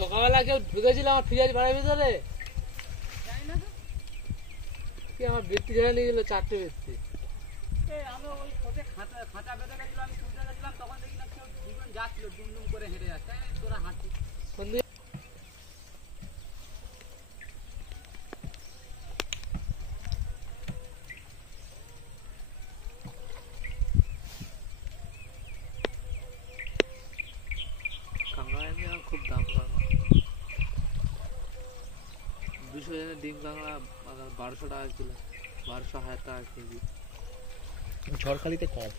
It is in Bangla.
সকালবেলা কেউ ঢুকেছিল আমার ফ্রিজ বাড়ির ভিতরে, কি আমার বৃত্তি ঝেড়ে নিয়ে গেল, 4টে বৃত্তি। আমি ওই ওতে খাঁচা বেঁধে গেছিল, আমি শুনতে গেছিলাম, তখন দেখলাম কেউ দুজন যাচ্ছিল ডুমডুম করে হেঁটে যাচ্ছে, তোরা হাঁটছিস। কাঁকড়া খুব দাম, কাঁকড়া 200 জনের ডিম কাঁকড়া 1200 টাকা কিলো, 1200-1000 টাকা কেজি। ঝড়খালিতে কম।